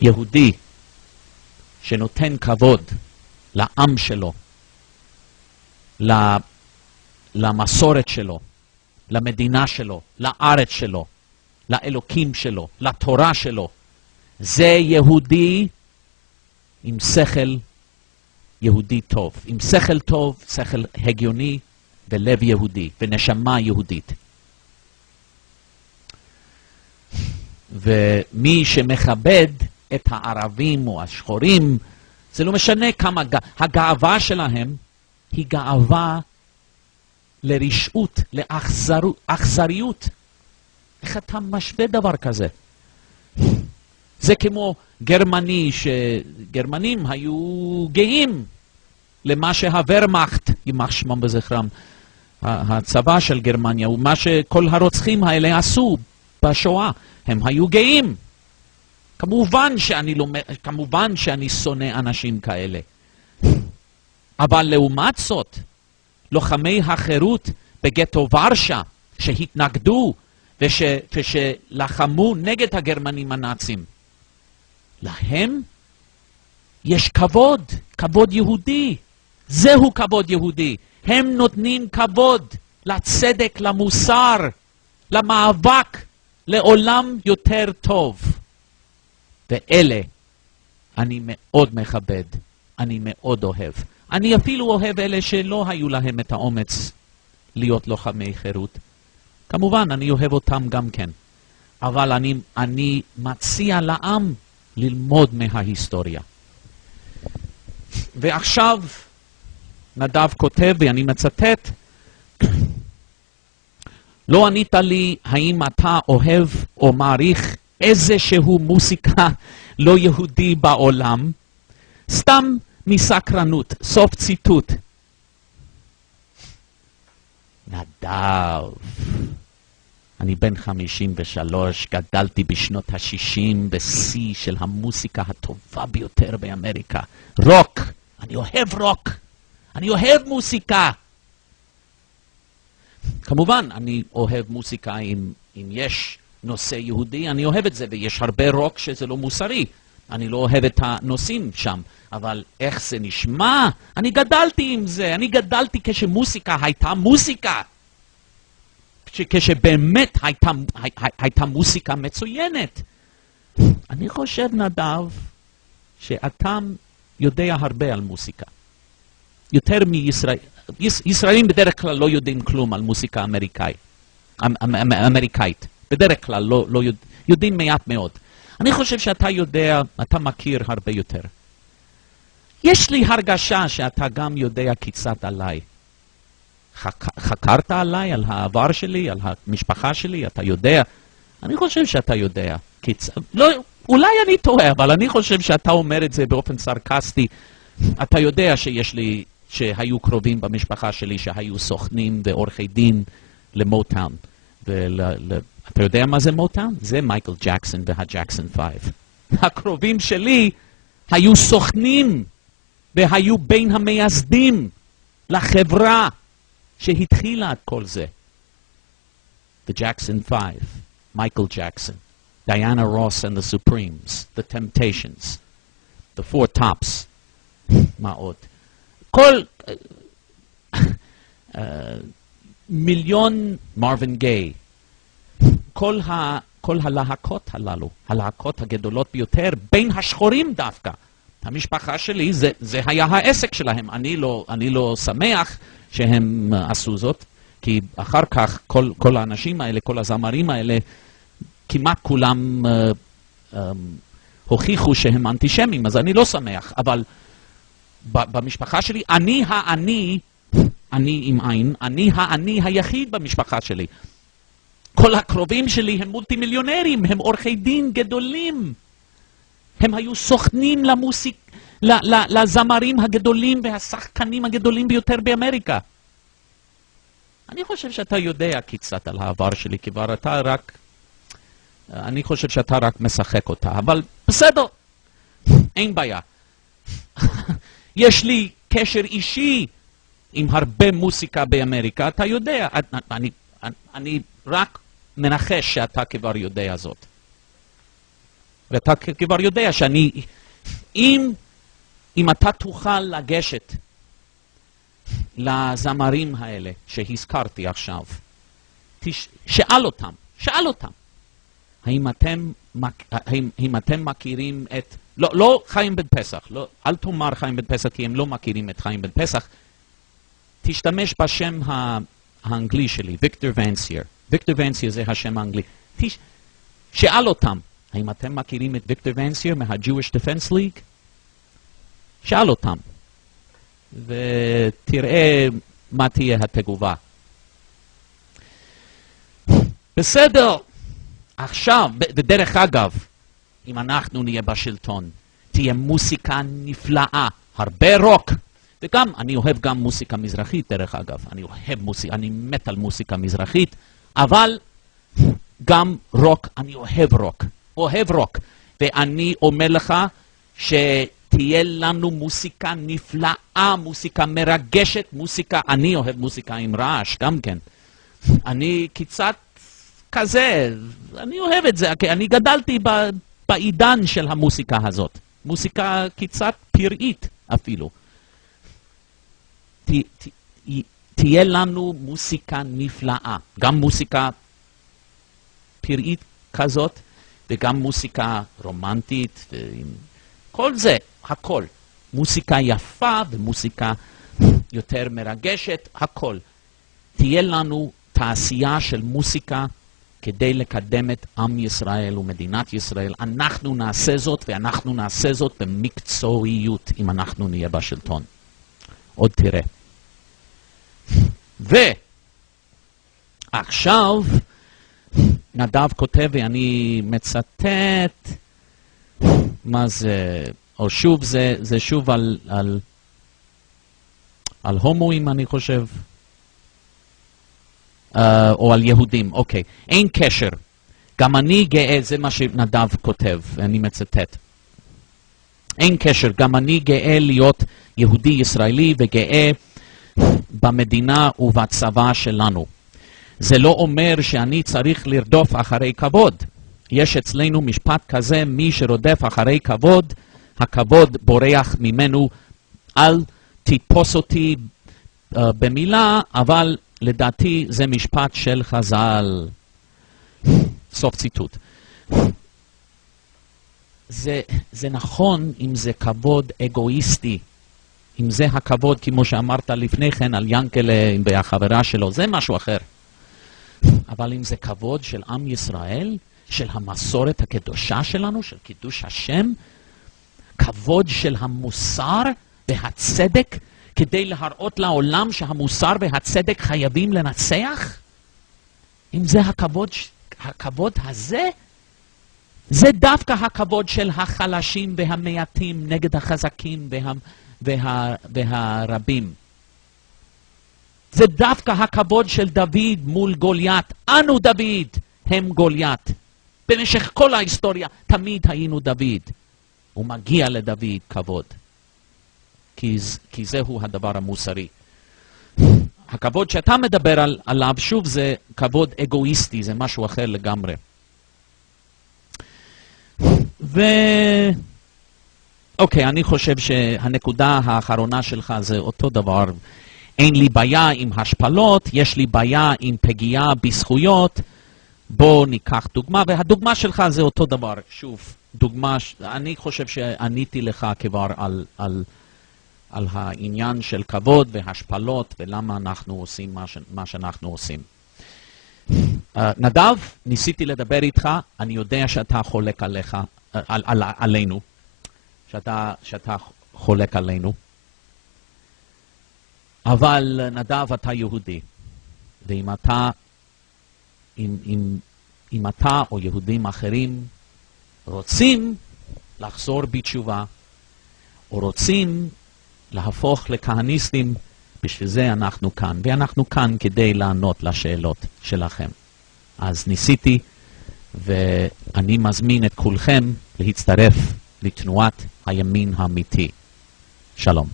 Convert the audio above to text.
יהודי שנותן כבוד לעם שלו, למסורת שלו, למדינה שלו, לארץ שלו, לאלוקים שלו, לתורה שלו, זה יהודי עם שכל יהודי טוב. עם שכל טוב, שכל הגיוני ולב יהודי ונשמה יהודית. ומי שמכבד את הערבים או השחורים, זה לא משנה כמה, הגאווה שלהם היא גאווה לרשעות, לאכזריות. איך אתה משווה דבר כזה? זה כמו גרמני, שגרמנים היו גאים למה שהוורמאכט, יימח שמם וזכרם, הצבא של גרמניה, ומה שכל הרוצחים האלה עשו בשואה, הם היו גאים. כמובן שאני שונא אנשים כאלה. אבל לעומת זאת, לוחמי החירות בגטו ורשה, שהתנגדו ושלחמו נגד הגרמנים הנאצים, להם יש כבוד, כבוד יהודי. זהו כבוד יהודי. הם נותנים כבוד לצדק, למוסר, למאבק, לעולם יותר טוב. ואלה אני מאוד מכבד, אני מאוד אוהב. אני אפילו אוהב אלה שלא היו להם את האומץ להיות לוחמי חירות. כמובן, אני אוהב אותם גם כן. אבל אני מציע לעם ללמוד מההיסטוריה. ועכשיו נדב כותב, ואני מצטט, לא ענית לי האם אתה אוהב או מעריך איזשהו מוסיקה לא יהודי בעולם, סתם מסקרנות. סוף ציטוט. נדב, אני בן 53, גדלתי בשנות ה-60 בשיא של המוסיקה הטובה ביותר באמריקה. רוק, אני אוהב רוק, אני אוהב מוסיקה. כמובן, אני אוהב מוסיקה אם יש נושא יהודי, אני אוהב את זה, ויש הרבה רוק שזה לא מוסרי. אני לא אוהב את הנושאים שם, אבל איך זה נשמע? אני גדלתי עם זה, אני גדלתי כשמוסיקה הייתה מוסיקה. כשבאמת הייתה מוסיקה מצוינת. אני חושב, נדב, שאתה יודע הרבה על מוסיקה. יותר מישראל. ישראלים בדרך כלל לא יודעים כלום על מוסיקה אמריקאית. בדרך כלל לא יודעים מעט מאוד. אני חושב שאתה יודע, אתה מכיר הרבה יותר. יש לי הרגשה שאתה גם יודע קצת עליי. חקרת עליי, על העבר שלי, על המשפחה שלי, אתה יודע. אני חושב שאתה יודע קצת. לא, אולי אני טועה, אבל אני חושב שאתה אומר את זה באופן סרקסטי. אתה יודע שהיו קרובים במשפחה שלי שהיו סוכנים ועורכי דין למוטאון. אתה יודע מה זה מוטאון? זה מייקל ג'קסון והג'קסון 5. הקרובים שלי היו סוכנים והיו בין המייסדים לחברה שהתחילה את כל זה. The Jackson 5, Michael Jackson, Diana Ross and the Supremes, The Temptations, The Four Tops, מה עוד? כל מיליון מרווין גיי, כל הלהקות הללו, הלהקות הגדולות ביותר, בין השחורים דווקא. המשפחה שלי, זה היה העסק שלהם. אני לא שמח שהם עשו זאת, כי אחר כך כל האנשים האלה, כל הזמרים האלה, כמעט כולם הוכיחו שהם אנטישמים, אז אני לא שמח. אבל במשפחה שלי, אני עם עין, אני העני היחיד במשפחה שלי. כל הקרובים שלי הם מולטי מיליונרים, הם עורכי דין גדולים. הם היו סוכנים לזמרים הגדולים והשחקנים הגדולים ביותר באמריקה. אני חושב שאתה יודע קצת על העבר שלי, כבר אתה רק, אני חושב שאתה רק משחק אותה, אבל בסדר, אין בעיה. יש לי קשר אישי עם הרבה מוסיקה באמריקה, אתה יודע, אני רק מנחש שאתה כבר יודע זאת. ואתה כבר יודע שאני, אם אתה תוכל לגשת לזמרים האלה שהזכרתי עכשיו, שאל אותם, האם אתם מכירים את, לא חיים בן פסח, אל תאמר חיים בן פסח כי הם לא מכירים את חיים בן פסח, תשתמש בשם האנגלי שלי, ויקטור ונסייר. ויקטור ונסייר זה השם האנגלי. שאל אותם, האם אתם מכירים את ויקטור ונסייר מה-Jewish Defense League? שאל אותם, ותראה מה תהיה התגובה. בסדר, עכשיו, ודרך אגב, אם אנחנו נהיה בשלטון, תהיה מוסיקה נפלאה, הרבה רוק, וגם, אני אוהב גם מוסיקה מזרחית דרך אגב, אני מת על מוסיקה מזרחית, אבל גם רוק, אני אוהב רוק, ואני אומר לך שתהיה לנו מוסיקה נפלאה, מוסיקה מרגשת, אני אוהב מוסיקה עם רעש גם כן, אני קצת כזה, אני אוהב את זה, אני גדלתי בעידן של המוסיקה הזאת, מוסיקה קצת פראית אפילו. תהיה לנו מוסיקה נפלאה, גם מוסיקה פראית כזאת, וגם מוסיקה רומנטית, כל זה, הכל. מוסיקה יפה ומוסיקה יותר מרגשת, הכל. תהיה לנו תעשייה של מוסיקה כדי לקדם את עם ישראל ומדינת ישראל. אנחנו נעשה זאת, ואנחנו נעשה זאת במקצועיות אם אנחנו נהיה בשלטון. עוד תראה. ועכשיו נדב כותב, ואני מצטט, מה זה, או שוב, זה שוב על הומואים אני חושב, או על יהודים, אוקיי. אין קשר, גם אני גאה, זה מה שנדב כותב, ואני מצטט. אין קשר, גם אני גאה להיות יהודי ישראלי וגאה במדינה ובצבא שלנו. זה לא אומר שאני צריך לרדוף אחרי כבוד. יש אצלנו משפט כזה, מי שרודף אחרי כבוד, הכבוד בורח ממנו. אל תתפוס אותי במילה, אבל לדעתי זה משפט של חז"ל. סוף ציטוט. זה נכון אם זה כבוד אגואיסטי, אם זה הכבוד כמו שאמרת לפני כן על ינקלה והחברה שלו, זה משהו אחר. אבל אם זה כבוד של עם ישראל, של המסורת הקדושה שלנו, של קידוש השם, כבוד של המוסר והצדק, כדי להראות לעולם שהמוסר והצדק חייבים לנצח, אם זה הכבוד הזה, זה דווקא הכבוד של החלשים והמעטים נגד החזקים והרבים. זה דווקא הכבוד של דוד מול גוליית. אנו דוד, הם גוליית. במשך כל ההיסטוריה תמיד היינו דוד. ומגיע לדוד כבוד. כי זהו הדבר המוסרי. הכבוד שאתה מדבר עליו שוב זה כבוד אגואיסטי, זה משהו אחר לגמרי. אוקיי, אני חושב שהנקודה האחרונה שלך זה אותו דבר. אין לי בעיה עם השפלות, יש לי בעיה עם פגיעה בזכויות. בוא ניקח דוגמה, והדוגמה שלך זה אותו דבר. שוב, דוגמה, אני חושב שעניתי לך כבר על העניין של כבוד והשפלות ולמה אנחנו עושים מה שאנחנו עושים. נדב, ניסיתי לדבר איתך, אני יודע שאתה חולק עלינו, שאתה חולק עלינו, אבל נדב אתה יהודי, ואם אתה או יהודים אחרים רוצים לחזור בתשובה, או רוצים להפוך לכהניסטים, בשביל זה אנחנו כאן, ואנחנו כאן כדי לענות לשאלות שלכם. אז ניסיתי, ואני מזמין את כולכם להצטרף לתנועת הימין האמיתי. שלום.